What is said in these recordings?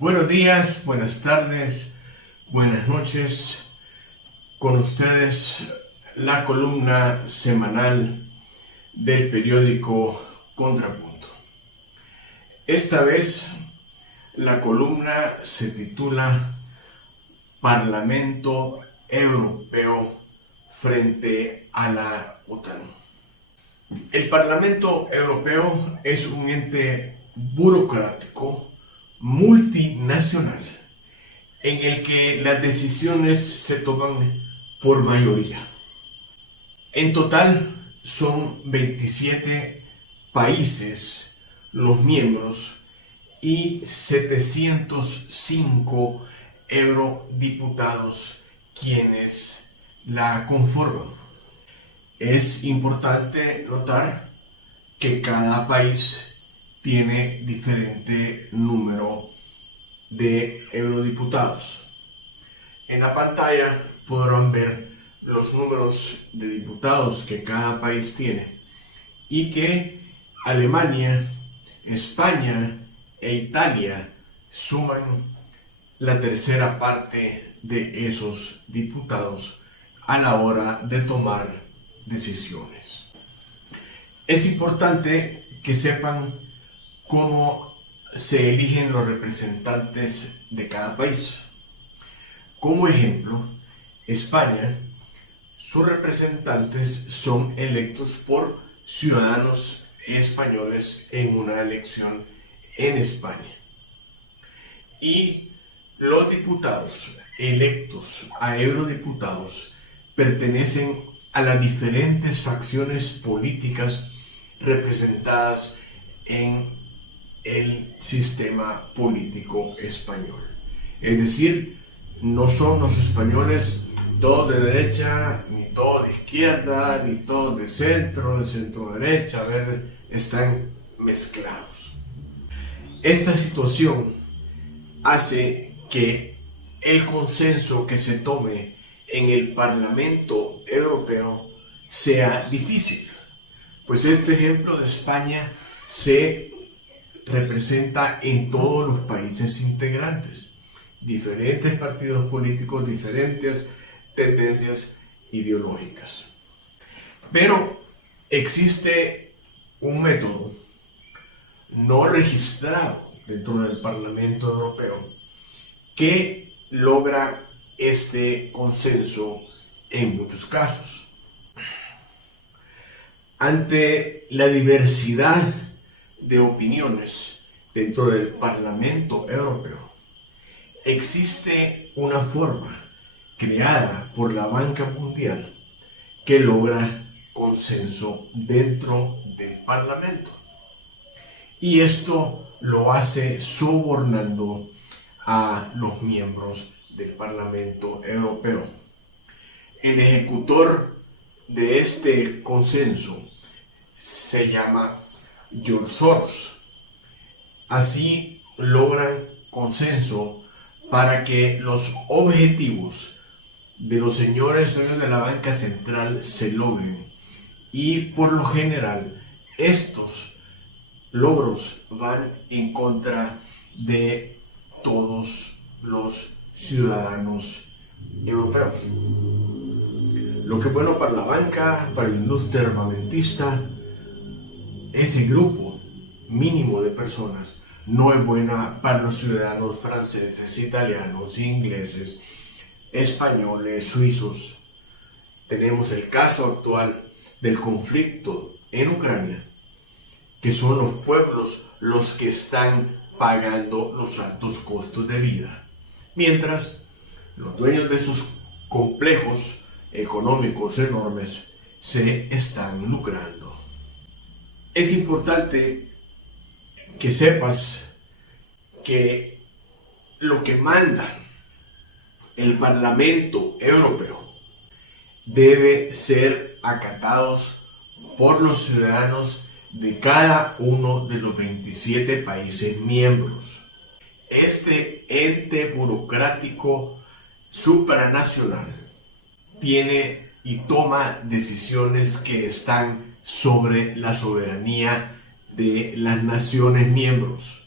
Buenos días, buenas tardes, buenas noches. Con ustedes la columna semanal del periódico Contrapunto. Esta vez la columna se titula Parlamento Europeo frente a la OTAN. El Parlamento Europeo es un ente burocrático multinacional en el que las decisiones se toman por mayoría. En total son 27 países los miembros y 705 eurodiputados quienes la conforman. Es importante notar que cada país tiene diferente número de eurodiputados. En la pantalla podrán ver los números de diputados que cada país tiene y que Alemania, España e Italia suman la tercera parte de esos diputados a la hora de tomar decisiones. Es importante que sepan cómo se eligen los representantes de cada país. Como ejemplo, España, sus representantes son electos por ciudadanos españoles en una elección en España. Y los diputados electos a eurodiputados pertenecen a las diferentes facciones políticas representadas en el sistema político español. Es decir, no son los españoles todos de derecha, ni todos de izquierda, ni todos de centro derecha, verde, están mezclados. Esta situación hace que el consenso que se tome en el Parlamento Europeo sea difícil, pues este ejemplo de España se representa en todos los países integrantes, diferentes partidos políticos, diferentes tendencias ideológicas. Pero existe un método no registrado dentro del Parlamento Europeo que logra este consenso en muchos casos. Ante la diversidad de opiniones dentro del Parlamento Europeo, existe una forma creada por la banca mundial que logra consenso dentro del Parlamento. Y esto lo hace sobornando a los miembros del Parlamento Europeo. El ejecutor de este consenso se llama George Soros. Así logran consenso para que los objetivos de los señores dueños de la banca central se logren, y por lo general estos logros van en contra de todos los ciudadanos europeos. Lo que es bueno para la banca, para la industria armamentista, ese grupo mínimo de personas no es buena para los ciudadanos franceses, italianos, ingleses, españoles, suizos. Tenemos el caso actual del conflicto en Ucrania, que son los pueblos los que están pagando los altos costos de vida, mientras los dueños de sus complejos económicos enormes se están lucrando. Es importante que sepas que lo que manda el Parlamento Europeo debe ser acatados por los ciudadanos de cada uno de los 27 países miembros. Este ente burocrático supranacional tiene y toma decisiones que están sobre la soberanía de las naciones miembros.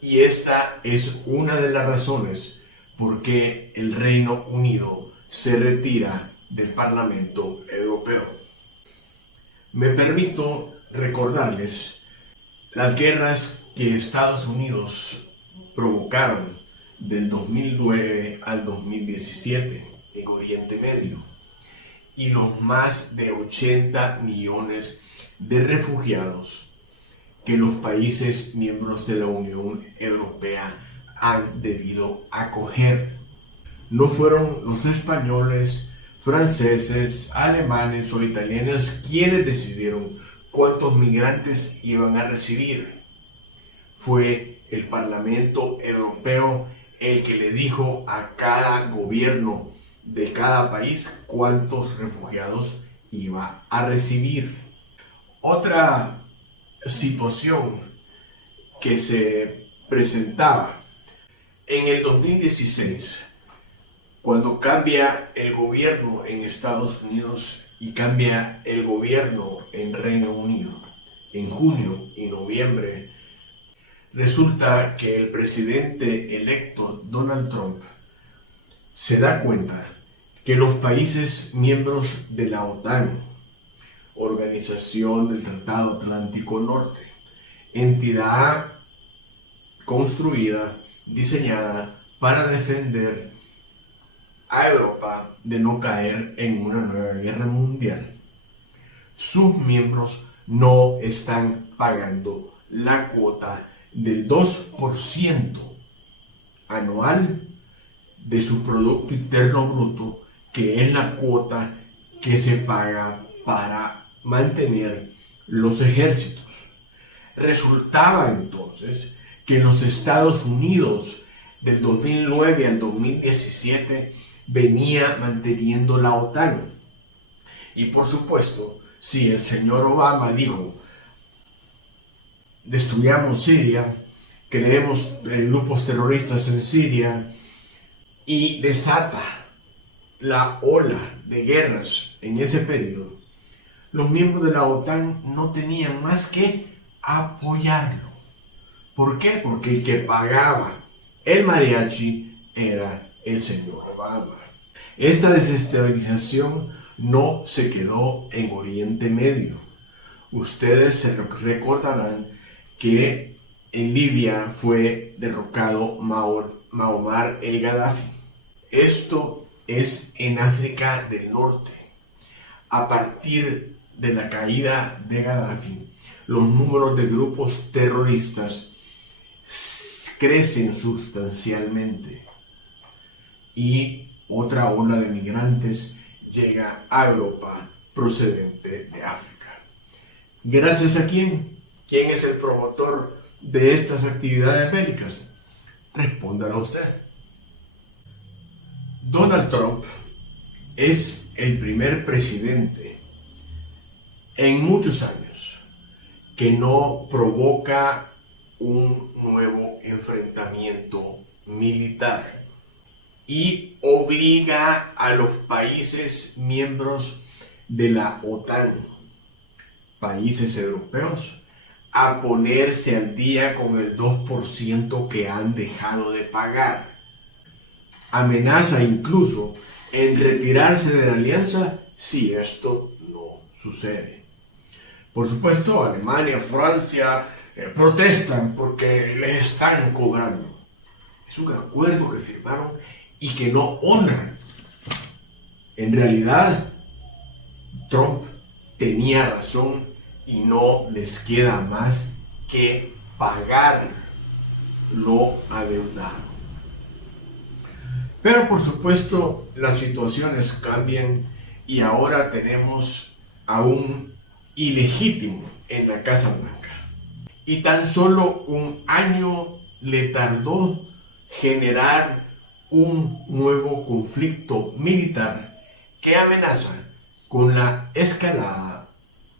Y esta es una de las razones por qué el Reino Unido se retira del Parlamento Europeo. Me permito recordarles las guerras que Estados Unidos provocaron del 2009 al 2017 en Oriente Medio y los más de 80 millones de refugiados que los países miembros de la Unión Europea han debido acoger. No fueron los españoles, franceses, alemanes o italianos quienes decidieron cuántos migrantes iban a recibir. Fue el Parlamento Europeo el que le dijo a cada gobierno de cada país cuántos refugiados iba a recibir. Otra situación que se presentaba en el 2016, cuando cambia el gobierno en Estados Unidos y cambia el gobierno en Reino Unido, en junio y noviembre, resulta que el presidente electo Donald Trump se da cuenta que los países miembros de la OTAN, Organización del Tratado Atlántico Norte, entidad construida, diseñada para defender a Europa de no caer en una nueva guerra mundial, sus miembros no están pagando la cuota del 2% anual de su Producto Interno Bruto, que es la cuota que se paga para mantener los ejércitos. Resultaba entonces que en los Estados Unidos del 2009 al 2017 venía manteniendo la OTAN. Y por supuesto, si el señor Obama dijo, destruyamos Siria, creemos grupos terroristas en Siria y desata la ola de guerras en ese periodo, los miembros de la OTAN no tenían más que apoyarlo. ¿Por qué? Porque el que pagaba el mariachi era el señor Obama. Esta desestabilización no se quedó en Oriente Medio. Ustedes se recordarán que en Libia fue derrocado Muammar el Gaddafi. Esto es en África del Norte. A partir de la caída de Gaddafi, los números de grupos terroristas crecen sustancialmente y otra ola de migrantes llega a Europa procedente de África. ¿Gracias a quién? ¿Quién es el promotor de estas actividades bélicas? Respóndalo usted. Donald Trump es el primer presidente en muchos años que no provoca un nuevo enfrentamiento militar y obliga a los países miembros de la OTAN, países europeos, a ponerse al día con el 2% que han dejado de pagar. Amenaza incluso en retirarse de la alianza si esto no sucede. Por supuesto, Alemania, Francia protestan porque les están cobrando. Es un acuerdo que firmaron y que no honran. En realidad, Trump tenía razón y no les queda más que pagar lo adeudado. Pero por supuesto las situaciones cambian y ahora tenemos a un ilegítimo en la Casa Blanca. Y tan solo un año le tardó generar un nuevo conflicto militar que amenaza con la escalada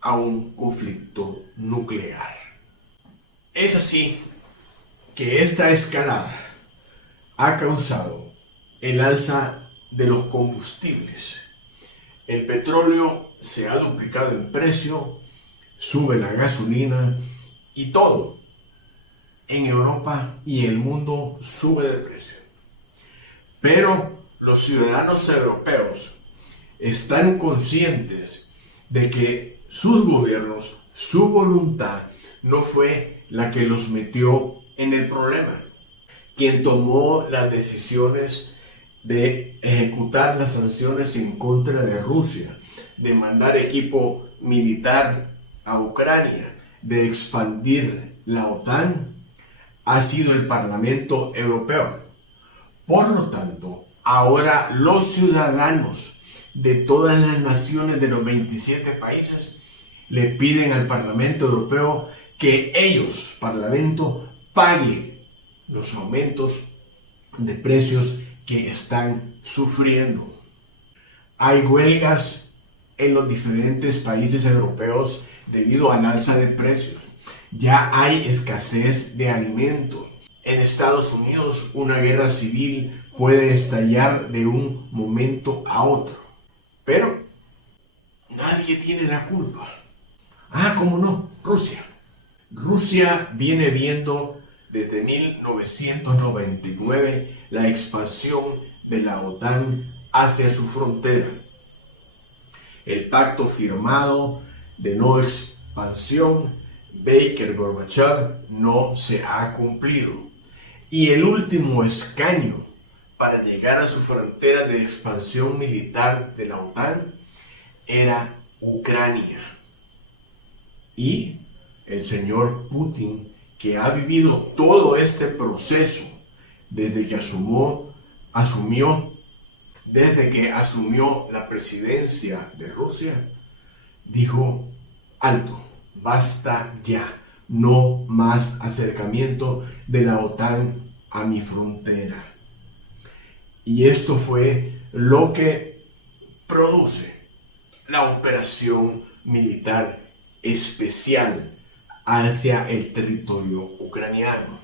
a un conflicto nuclear. Es así que esta escalada ha causado el alza de los combustibles. El petróleo se ha duplicado en precio, sube la gasolina y todo en Europa y el mundo sube de precio. Pero los ciudadanos europeos están conscientes de que sus gobiernos, su voluntad, no fue la que los metió en el problema. Quien tomó las decisiones de ejecutar las sanciones en contra de Rusia, de mandar equipo militar a Ucrania, de expandir la OTAN, ha sido el Parlamento Europeo. Por lo tanto, ahora los ciudadanos de todas las naciones de los 27 países le piden al Parlamento Europeo que ellos, Parlamento, paguen los aumentos de precios que están sufriendo. Hay huelgas en los diferentes países europeos debido al alza de precios. Ya hay escasez de alimentos. En Estados Unidos una guerra civil puede estallar de un momento a otro. Pero nadie tiene la culpa. ¿Cómo no? Rusia. Rusia viene viendo desde 1999 la expansión de la OTAN hacia su frontera. El pacto firmado de no expansión Baker-Gorbachev no se ha cumplido. Y el último escaño para llegar a su frontera de expansión militar de la OTAN era Ucrania. Y el señor Putin, que ha vivido todo este proceso desde que asumió la presidencia de Rusia, dijo: alto, basta ya, no más acercamiento de la OTAN a mi frontera. Y esto fue lo que produce la operación militar especial hacia el territorio ucraniano.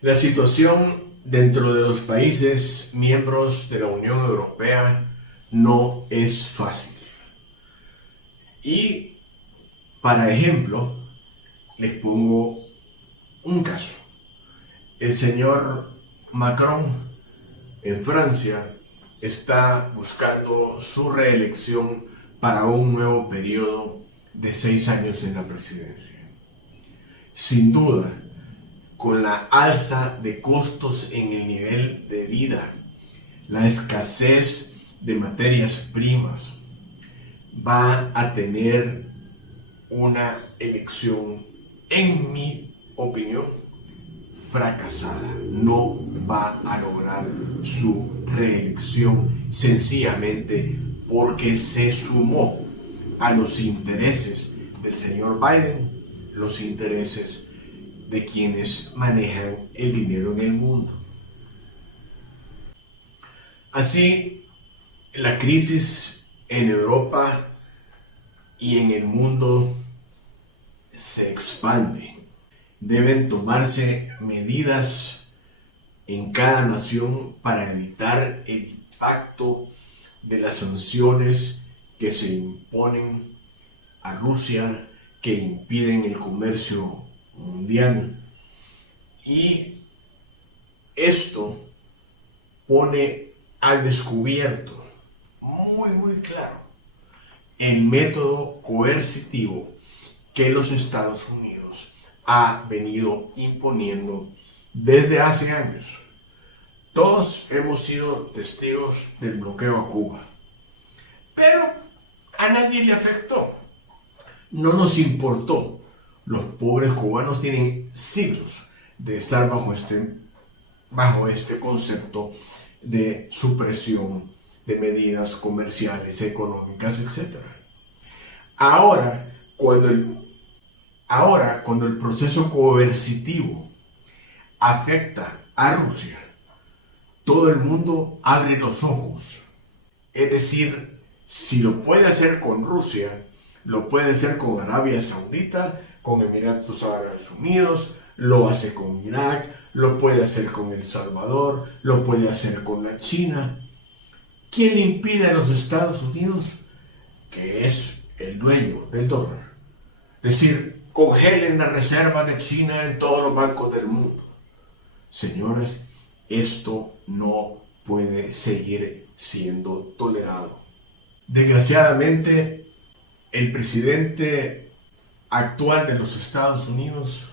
La situación dentro de los países miembros de la Unión Europea no es fácil. Y, para ejemplo, les pongo un caso. El señor Macron en Francia está buscando su reelección para un nuevo periodo de 6 años en la presidencia. Sin duda, con la alza de costos en el nivel de vida, la escasez de materias primas, va a tener una elección, en mi opinión, fracasada. No va a lograr su reelección sencillamente porque se sumó a los intereses del señor Biden, los intereses de quienes manejan el dinero en el mundo. Así, la crisis en Europa y en el mundo se expande. Deben tomarse medidas en cada nación para evitar el impacto de las sanciones que se imponen a Rusia, que impiden el comercio mundial. Y esto pone al descubierto muy claro el método coercitivo que los Estados Unidos ha venido imponiendo desde hace años. Todos hemos sido testigos del bloqueo a Cuba, pero a nadie le afectó. No nos importó. Los pobres cubanos tienen siglos de estar bajo este concepto de supresión de medidas comerciales, económicas, etc. Ahora, cuando el proceso coercitivo afecta a Rusia, todo el mundo abre los ojos. Es decir, si lo puede hacer con Rusia, lo puede hacer con Arabia Saudita, con Emiratos Árabes Unidos, lo hace con Irak, lo puede hacer con El Salvador, lo puede hacer con la China. ¿Quién le impide a los Estados Unidos, que es el dueño del dólar? Es decir, congelen las reservas de China en todos los bancos del mundo. Señores, esto no puede seguir siendo tolerado. Desgraciadamente, el presidente actual de los Estados Unidos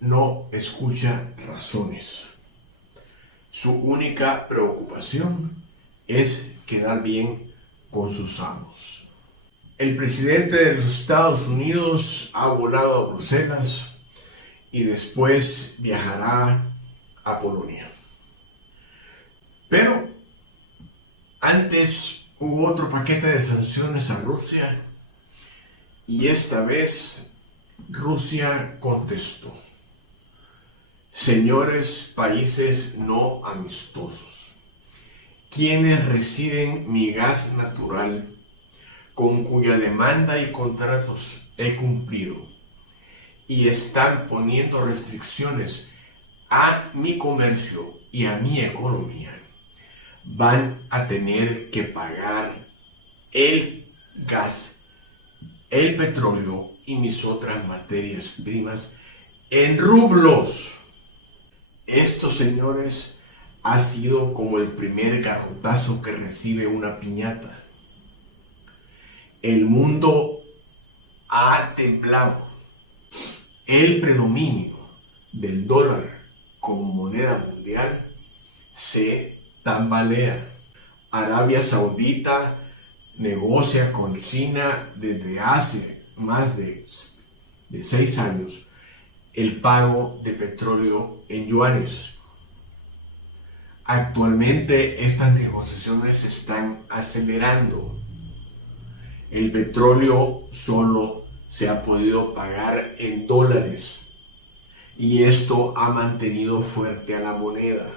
no escucha razones. Su única preocupación es quedar bien con sus amos. El presidente de los Estados Unidos ha volado a Bruselas y después viajará a Polonia. Pero antes hubo otro paquete de sanciones a Rusia y esta vez Rusia contestó. Señores países no amistosos, quienes reciben mi gas natural, con cuya demanda y contratos he cumplido, y están poniendo restricciones a mi comercio y a mi economía, van a tener que pagar el gas, el petróleo y mis otras materias primas en rublos. Esto, señores, ha sido como el primer garrotazo que recibe una piñata. El mundo ha temblado. El predominio del dólar como moneda mundial se tambalea. Arabia Saudita negocia con China desde hace más de 6 años el pago de petróleo en yuanes. Actualmente estas negociaciones se están acelerando. El petróleo solo se ha podido pagar en dólares y esto ha mantenido fuerte a la moneda.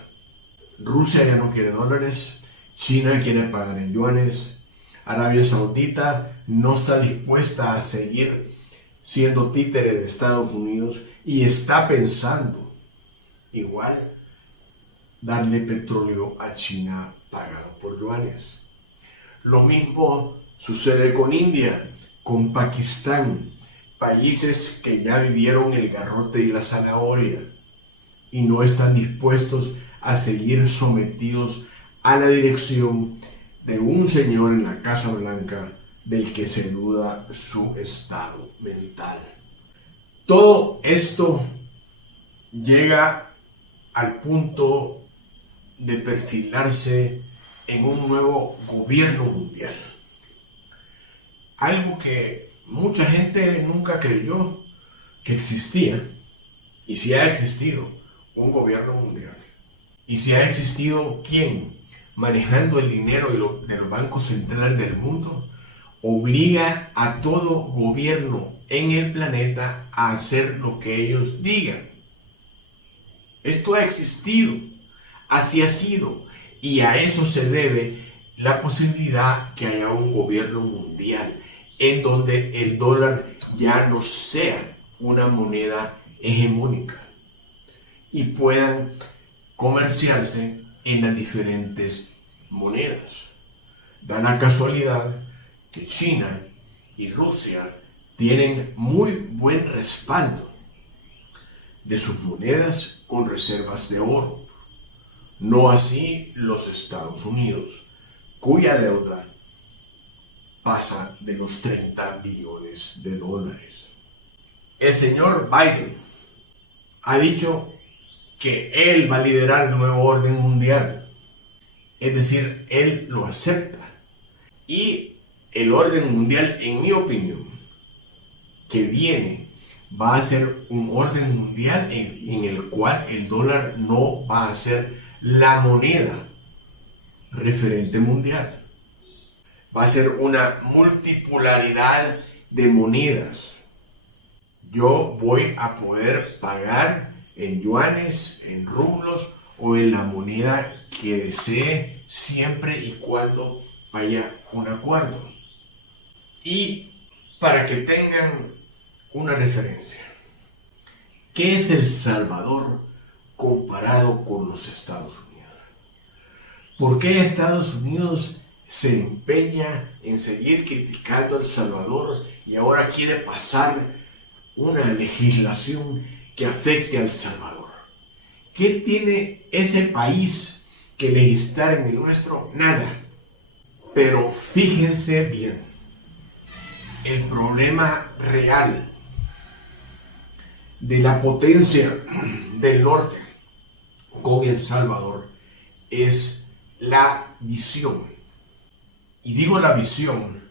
Rusia ya no quiere dólares, China quiere pagar en yuanes, Arabia Saudita no está dispuesta a seguir siendo títere de Estados Unidos y está pensando igual darle petróleo a China pagado por yuanes. Lo mismo sucede con India, con Pakistán, países que ya vivieron el garrote y la zanahoria y no están dispuestos a seguir sometidos a la dirección de un señor en la Casa Blanca del que se duda su estado mental. Todo esto llega al punto de perfilarse en un nuevo gobierno mundial. Algo que mucha gente nunca creyó que existía. Y si ha existido un gobierno mundial. Y si ha existido ¿quién? Manejando el dinero de los bancos centrales del mundo, obliga a todo gobierno en el planeta a hacer lo que ellos digan. Esto ha existido, así ha sido, y a eso se debe la posibilidad que haya un gobierno mundial en donde el dólar ya no sea una moneda hegemónica y puedan comerciarse en las diferentes monedas. Da la casualidad que China y Rusia tienen muy buen respaldo de sus monedas con reservas de oro. No así los Estados Unidos, cuya deuda pasa de los 30 billones de dólares. El señor Biden ha dicho que él va a liderar el nuevo orden mundial. Es decir, él lo acepta. Y el orden mundial, en mi opinión, que viene, va a ser un orden mundial en el cual el dólar no va a ser la moneda referente mundial. Va a ser una multipolaridad de monedas. Yo voy a poder pagar en yuanes, en rublos o en la moneda que desee siempre y cuando haya un acuerdo. Y para que tengan una referencia, ¿qué es El Salvador comparado con los Estados Unidos? ¿Por qué Estados Unidos se empeña en seguir criticando a El Salvador y ahora quiere pasar una legislación que afecte a El Salvador. ¿Qué tiene ese país que legislar en el nuestro? Nada. Pero fíjense bien, el problema real de la potencia del norte con El Salvador es la visión. Y digo la visión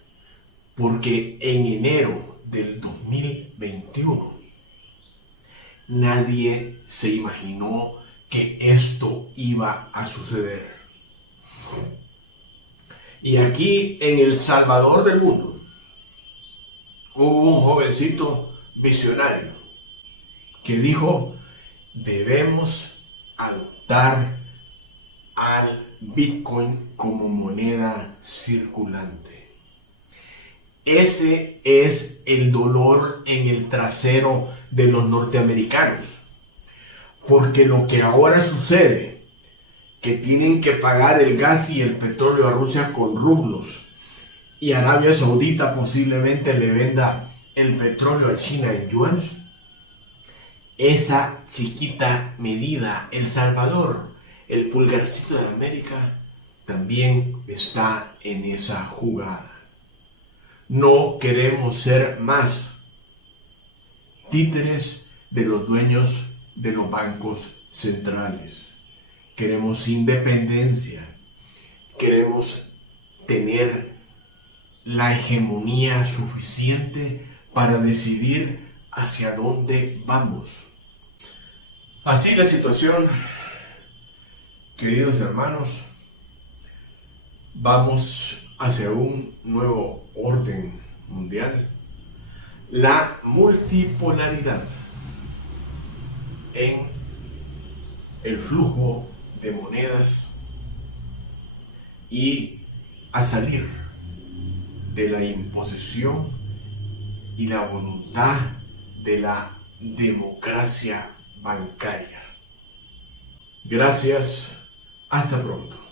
porque en enero del 2021 nadie se imaginó que esto iba a suceder. Y aquí en El Salvador del mundo hubo un jovencito visionario que dijo: debemos adoptar al Bitcoin como moneda circulante. Ese es el dolor en el trasero de los norteamericanos. Porque lo que ahora sucede, que tienen que pagar el gas y el petróleo a Rusia con rublos, y Arabia Saudita posiblemente le venda el petróleo a China en yuan, esa chiquita medida, El Salvador, el pulgarcito de América, también está en esa jugada. No queremos ser más títeres de los dueños de los bancos centrales. Queremos independencia. Queremos tener la hegemonía suficiente para decidir hacia dónde vamos. Así la situación, queridos hermanos, vamos hacia un nuevo orden mundial. La multipolaridad en el flujo de monedas y a salir de la imposición y la voluntad de la democracia bancaria. Gracias, hasta pronto.